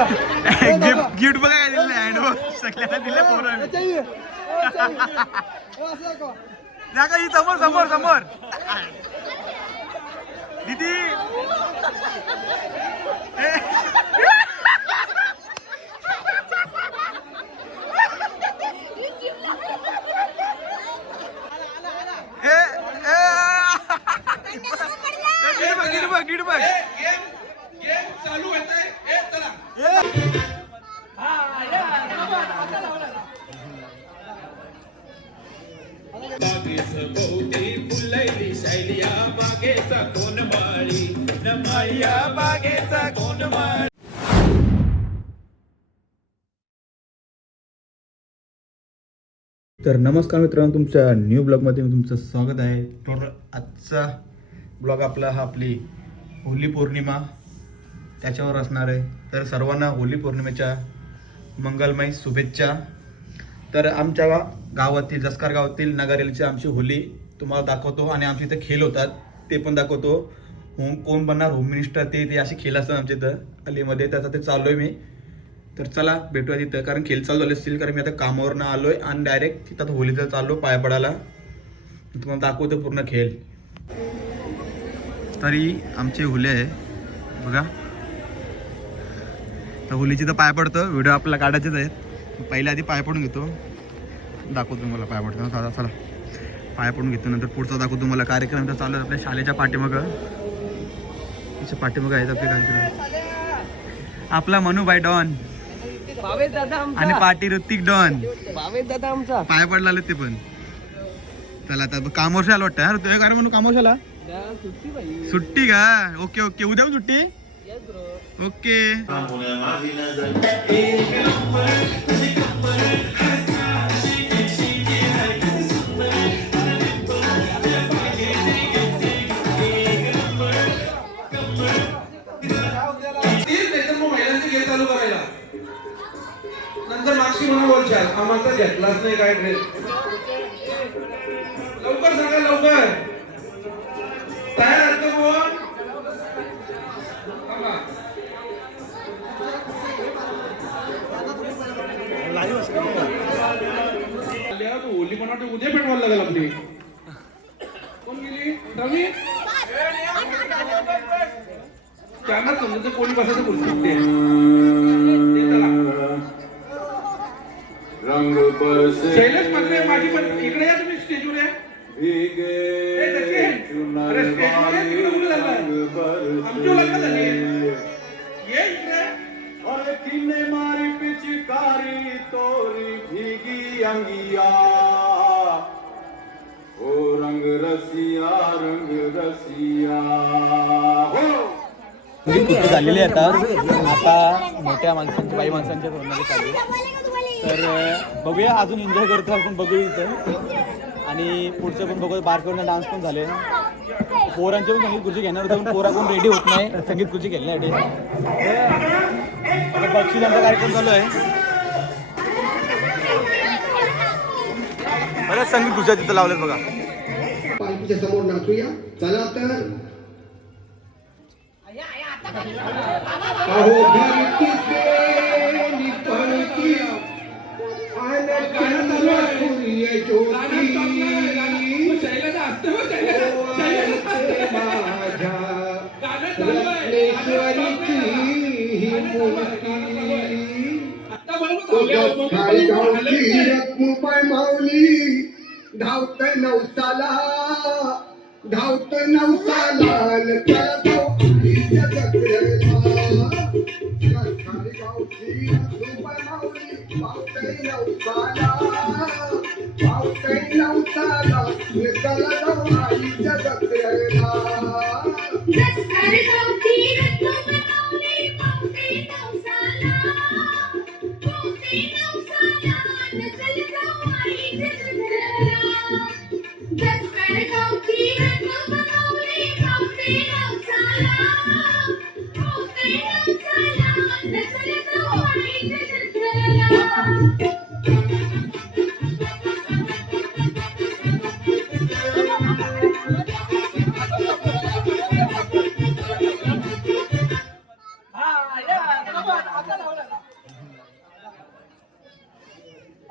Gift बघा काय दिलं हँडवॉश सगळ्यांना दिले पोरं. का ही समोर समोर समोर दीदी चालू होतंय. बागेच भोवती फुलैली शैलिया बागेचा कोण माळी न माळिया बागेचा कोण माळी. तर नमस्कार मित्रांनो, तुमच्या न्यू ब्लॉगमध्ये मी तुमचं स्वागत आहे. तर आजचा ब्लॉग आपला हा आपली होली पौर्णिमा त्याच्यावर असणार आहे. तर सर्वांना होली पौर्णिमेच्या मंगलमय शुभेच्छा. तर आमच्या गावातील जसकार गावातील नगारेलची आमची होली तुम्हाला दाखवतो आणि आमच्या इथं खेळ होतात ते पण दाखवतो. कोण बनणार होम मिनिस्टर ते असे खेळ असतात आमच्या इथं अलीमध्ये, त्याचा ते चालू आहे मी. तर चला भेटूया तिथं, कारण खेळ चालू झाले असतील, कारण मी आता कामावरनं आलो आहे आणि डायरेक्ट तिथं होलीचं चाललो पाया पडायला. तुम्हाला दाखवतो पूर्ण खेळ. तरी आमची होली आहे बघा. तर होलीची तर पाय पडतं, व्हिडिओ आपल्याला काढायचेच आहेत. पहिल्या आधी पाय पडून घेतो, दाखवतो तुम्हाला पाय पडतो. चला चला पाय पडून घेतो, नंतर पुढचा दाखवतो तुम्हाला. कार्यक्रम तर चालू आहे आपल्या शाळेच्या पाठीमागं. तिच्या पाठीमागं आहेत आपले कार्यक्रम. आपला मनूबाई डॉन आणि पाटी ऋतिक डॉन पाय पडला ते पण. चला आता कामोर्शी आला वाटतं. तुझ्या कारण म्हणून कामोर्शाला सुट्टी का? ओके ओके, उद्या पण सुट्टी. ओके नंतर मागशी म्हणा बोलशाल आम्हाला घेतलाच नाही काय ड्रेस. लवकर सांगा लवकर. तयार आहेत का कोण? होली पण वाटत उद्या पेटवायला लागेल आपली. कोण गेली? रवी कॅमेरा समजून कोणी बसायचं बोलते. शैलेश मात्र माझी पण इकडे या तुम्ही स्टेजवर या. आमच्या लग्न झाली ये इकडे. मारी पिचकारी तोरी भीगी अंगिया हो रंग रसिया हो. कुस्ती झालेली आहे आता मोठ्या माणसांची बाई माणसांच्या तोंडाने चालू. तर बघूया, अजून एन्जॉय करतो आपण, बघूया इथं. आणि पुढचं पण बघूया, बारकवरनं डान्स पण झाले. पोरांचे पण संगीत खुर्ची घेणार होते, पण पोरा कोण रेडी होत नाही संगीत खुर्ची खेळण्यासाठी. बक्षिसांचा कार्यक्रम चालू आहे. बऱ्याच संगीत खुर्च्या तिथं लावल्यात बघा. पालखीच्या समोर नाचूया. चला तर अहो धरती पेली पळकी आणि चंद्र सूर्य ज्योती माझ्या रत्नेश्वरीची ही मूर्ती. गावची रत्नूबाई माऊली धावतय नवसाला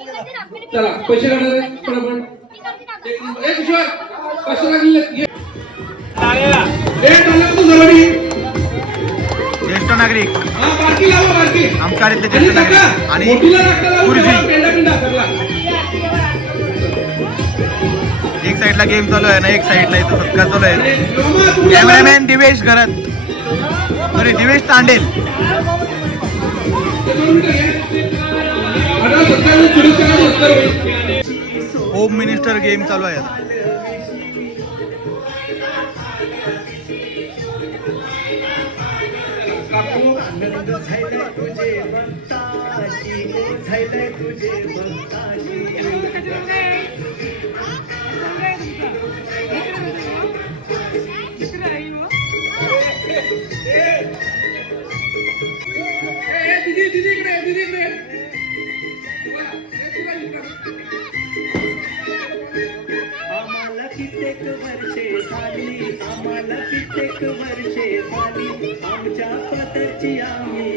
चला पैसे काढणार आहे पटापट. एक किशोर 500 लागले. तू जवळी ज्येष्ठ नागरिक हा बारकी लावा बारकी आमकारीतले ज्येष्ठ नागरिक आणि मोठीला लागता लावू गुरुजी. पेंडा पेंडा करला. एक साइडला गेम चालू आहे ना एक साइडला इथं सत्कार चालू आहे. मामा, तू लावा. कॅमेरामॅन दिवेश घरात अरे दिवेश तांडेल. आता 27 सुरू करा, 70 होईल. होम मिनिस्टर गेम चालू आहे आता. दीदी दीदी इकडे दीदी इकडे. आम्हाला कित्येक वर्षे झाली आमच्या पदरची आम्ही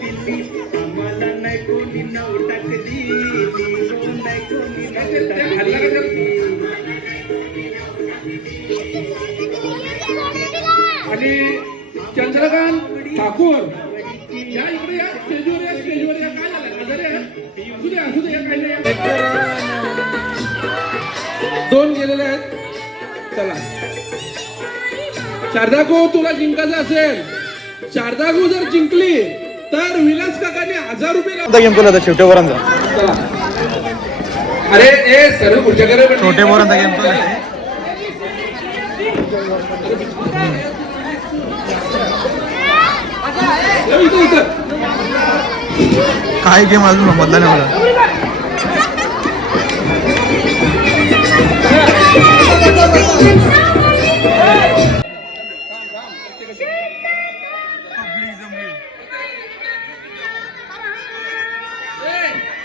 पिल्ली आम्हाला नाही कोणी नऊ टाकली नाही कोणी नऊ टाकली. आणि चंद्रकांत ठाकूर या इकडे या स्टेजवर या स्टेजवर या. काय झालं आजारी आहे? असू दे या काही नाही. 2 गेलेले आहेत. चला शारदा गो तुला जिंकायचं असेल शारदा गो जर जिंकली तर विलास काकाने 1000 रुपये गेम चालू आहे छोटे पोरांचा. चला अरे ए सर्व पुढच्या कडे छोटे पोरांचा गेम चालू आहे. काय गेम अजून समजला नाही मला.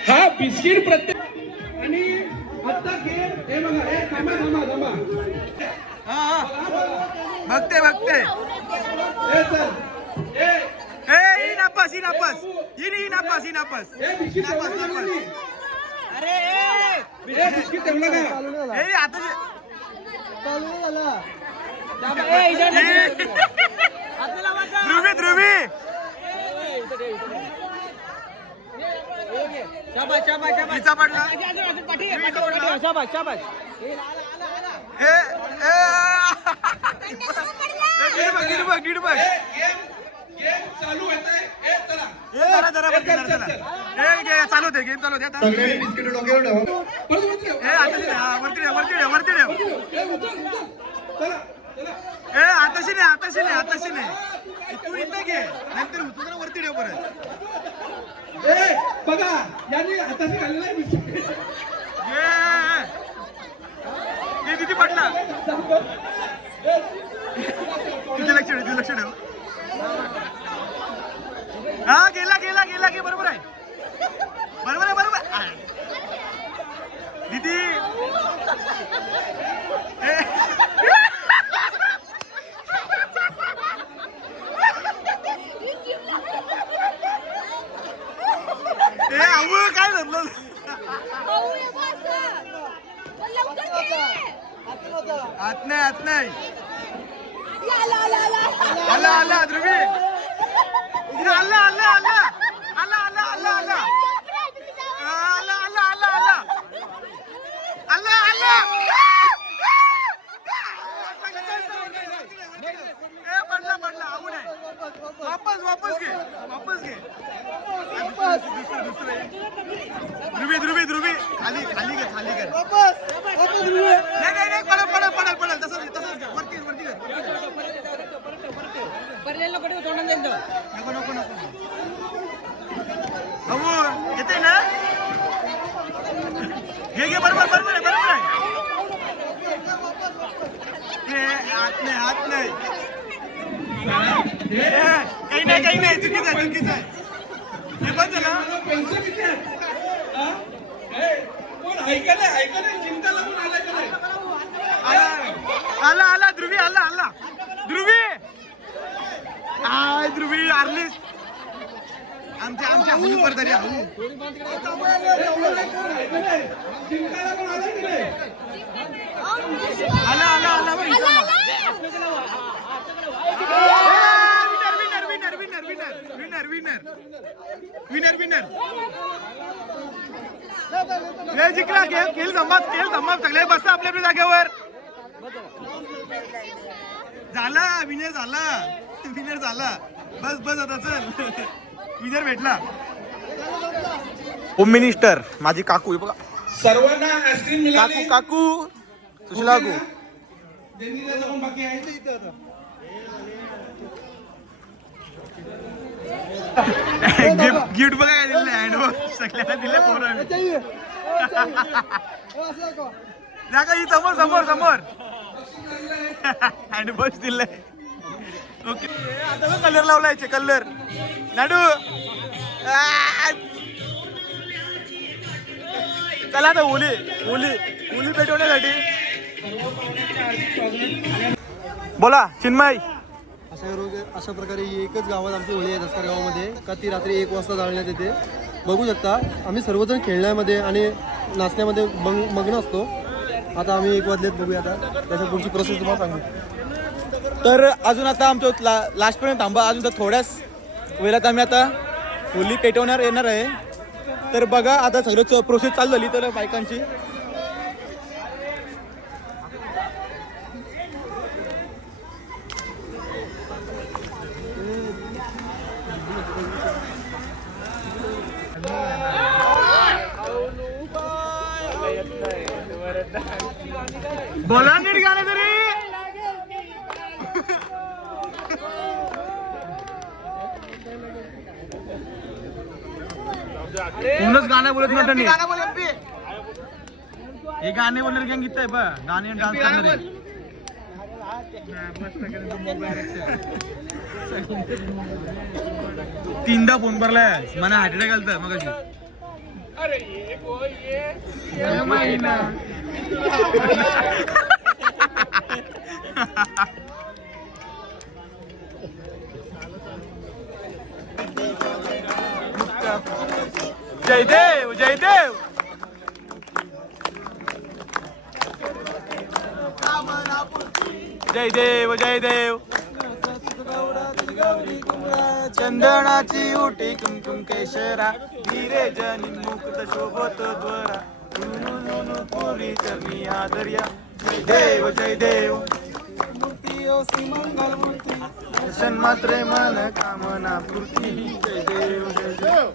हा बिस्किट प्रत्येक आणि आता गेम हे बघा हे थांबा थांबा थांबा. बघते बघते हे चल ए इनापास इनापास इनापास इनापास हे बिस्किट ठेवलं का नाही? अरे हे बिस्किट ठेवलं का? ए आता ध्रुवी ध्रुवी हिचा पडला. नीट बघ गेम चालू होतंय. हे चला चालू होते गेम चालू होते आता. सगळ्यांनी बिस्किट डोक्यावर ठेवा. परत ठेव. वरती ठेव वरती ठेव वरती ठेव. हे उचल उचल. चला चला ए आताशी नाही तू इथं घे नंतर उचल वरती ठेव परत. ए बघा यांनी हाताने खाल्लेला आहे बिस्किट. ये किती पडला तिथे लक्ष ठेव. हा गेला घे बरोबर आहे दीदी. काय धरलं आत नाही आला ध्रुवी आला पडला आवड आहे. वापस घे ध्रुवी खाली घे नाही पडल तसंच वरती नको अहो येते ना घे बरोबर आहे. हात नाही काही नाही चुकीचं आहे. हे पण झालं पैसे किती आहेत? हा? ए, कोण ऐका नाही चिंता लागून आला का नाही? आला ध्रुवी आला ध्रुवी हारलीस आमच्या हुलीवर तरी आहू. आला आला आला बघ, इथं आला. विनर हे जिंकला. खेळ संभाप सगळे बसता आपल्या आपल्या जागेवर. झाला विनर झाला. बस आता चल. विनर भेटला. होम मिनिस्टर माझी काकू आहे बघा. सर्वांना आईस्क्रीम मिळाली. काकू सुशीला काकू. बाकी आहे इथं आता. गिफ्ट बघा काय दिलं. हँडवॉश सगळ्यांना दिले पोरांनी. ही समोर हँडवॉश दिलंय. ओके आता कलर लावलाय. कलर नाडू. चला आता होली पेटवण्यासाठी. बोला चिन्मय. अशा प्रकारे एकच गावात आमची होळी आहे दसरा गावामध्ये का ती रात्री 1 वाजता जाळण्यात येते. बघू शकता आम्ही सर्वजण खेळण्यामध्ये आणि नाचण्यामध्ये मग्न असतो. आता आम्ही 1 वाजलेत. बघूया आता त्याच्या पुढची प्रोसेस तुम्हाला सांगू. तर अजून आता आमच्या लास्टपर्यंत थांबा. अजून तर थोड्याच वेळात आम्ही आता होली पेटवणार येणार आहे. तर बघा आता सगळं प्रोसेस चालू झाली तर बायकांची. बोला नीट गाणं तरी. कोणच गाणं बोलत नव्हतं. हे गाणे बोलणार गँग इथं आहे बा. गाणे डान्स करणार आहे. तीनदा फोन भरलाय. मला हार्ट अटॅक आलता मगाशी. महिना जयदेव जयदेव. जयदेव जयदेव. चंदनाची उटी कुमकुम केशरा हिरे जनी मुक्त शोभत द्वारा पुरी चरणी आदर्या. जयदेव जयदेव. मात्रे मन कामना पूर्ती. जयदेव जयदेव.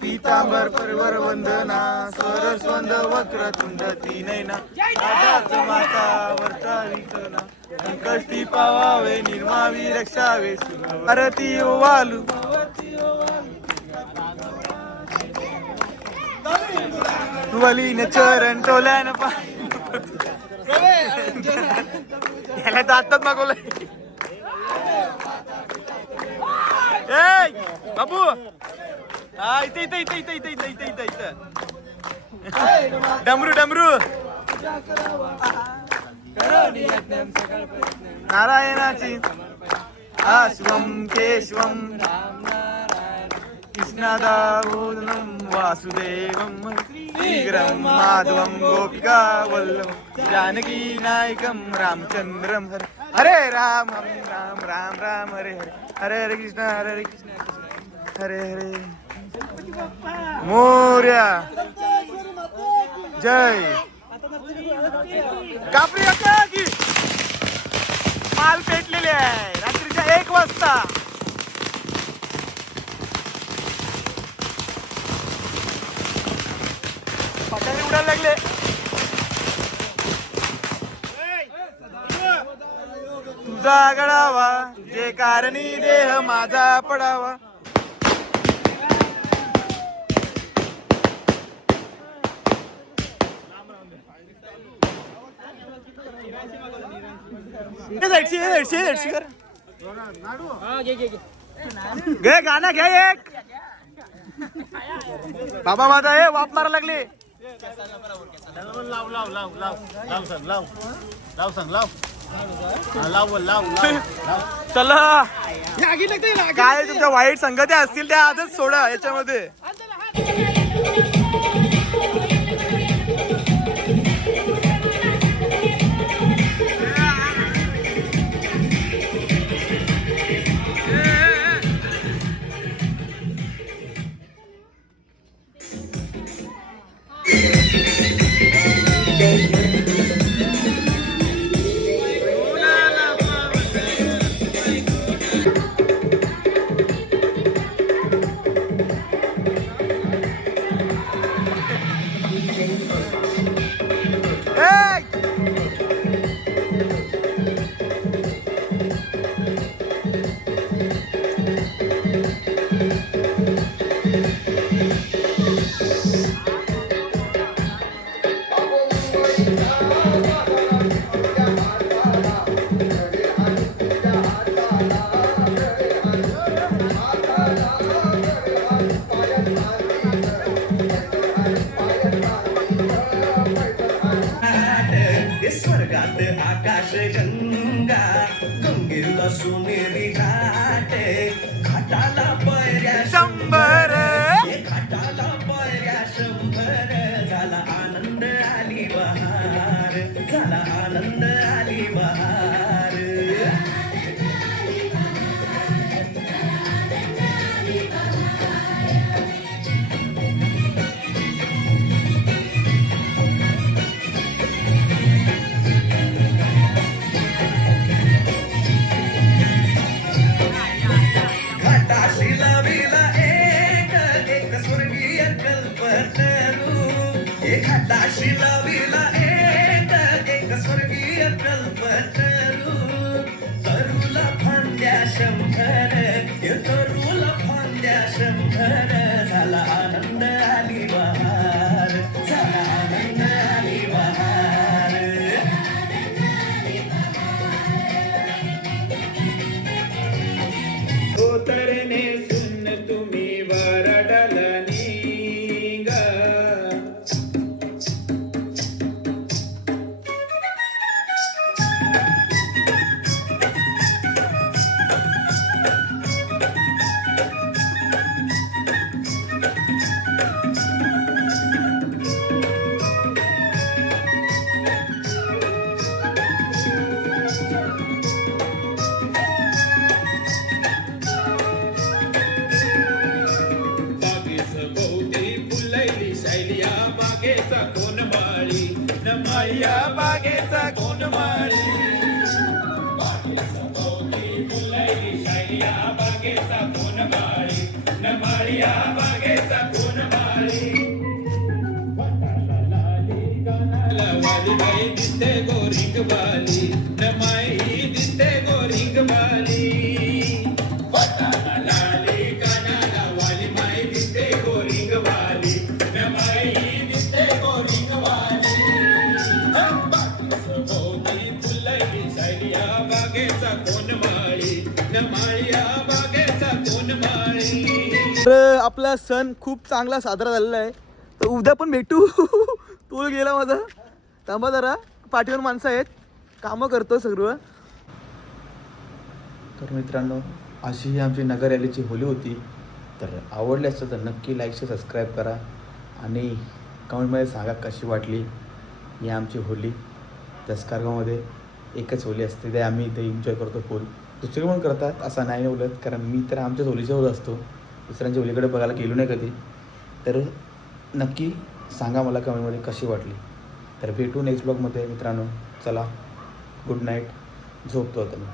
पीतांबर परवर वंदना सरस्वंद वक्रतुंड तीनैना माता वर्ता विकना संकष्टी पावावे निर्मावी रक्षावे आरती वालू. वलीन चरण टोल्यान याला दातात मागवलंय. बाबू हा इथे इथे इथे इथे इथे इथे इथे इथे इथे डमरू डमरू. नारायणाची आश्वम केशवम कृष्णदावोदनं वासुदेवं शीघ्रं माधवं गोपिका वल्लभं जानकी नायकं रामचंद्रं हरे राम राम राम राम हरे हरे हरे हरे कृष्ण हरे हरे मोर्या. जय कापरी अक्का की माल पेटलेले आहे रात्रीच्या 1 वाजता. पटाने उडायला लागले. तुझा गडावा जे कारणी देह माझा पडावा. गे गाणं घ्या एक. बाबा माझा हे वाप मारा लागले. लाव लाव लाव लाव लाव सांग लाव लाव सांग लाव. चला काय तुमच्या वाईट संगत्या असतील त्या आजच सोडा याच्यामध्ये. स्वर्गात आकाश गंगा गंगेला सोनेरी घाट घाटाला पायऱ्या शंभर घाटाला पायऱ्या 100 झाला आनंद आली बहार झाला आनंद आली बहार. घाटाशी लाविला एक स्वर्गीय कल्पतरू घाटाशी लाविला एक स्वर्गीय कल्पतरू तरुला फांद्या 100 तरुला फांद्या 100 झाला आनंद आली बहार झाला आनंद आली बहार. उतरणे सुन्न तुम्ही वरडला निघा. बागेस भोवती फुलैली सायलिया बागेचा कोण माळी न माळिया बागेचा कोण माळी. बागेस भोवती फुलैली सायलिया बागेचा कोण माळी न माळिया बागेचा कोण माळी. वाटाला लाली कानाला वाली बाई दिसते गोरिंग बाली न माई दिसते गोरिंग बाली. वाटाला लाली कानाला वाली माई दिसते गोरिंग वाली न माई दिसते गोरिंग वाली. बागेस भोवती फुलैली सायलिया बागेचा कोण माळी न माळिया बागेचा कोण माळी. तर आपला सण खूप चांगला साजरा झालेला आहे. तर उद्या पण भेटू. तोल गेला माझा. थांबा जरा पाठीवर माणसं आहेत कामं करतो सगळं. तर मित्रांनो अशी ही आमची नगर रॅलीची होली होती. तर आवडली असेल तर नक्की लाईक शेअर सबस्क्राईब करा आणि कमेंटमध्ये सांगा कशी वाटली ही आमची होली. दसकारगावमध्ये एकच होली असते ते आम्ही इथे एन्जॉय करतो फुल. दुसरे पण करतात असं नाही बोलत कारण मी तर आमच्याच होलीच्या होत असतो. दुसऱ्यांच्या होलीकडे बघायला गेलो नाही कधी. तर नक्की सांगा मला कमेंटमध्ये कशी वाटली. तर भेटू नेक्स्ट ब्लॉगमध्ये मित्रांनो. चला गुड नाईट. झोपतो आता मी.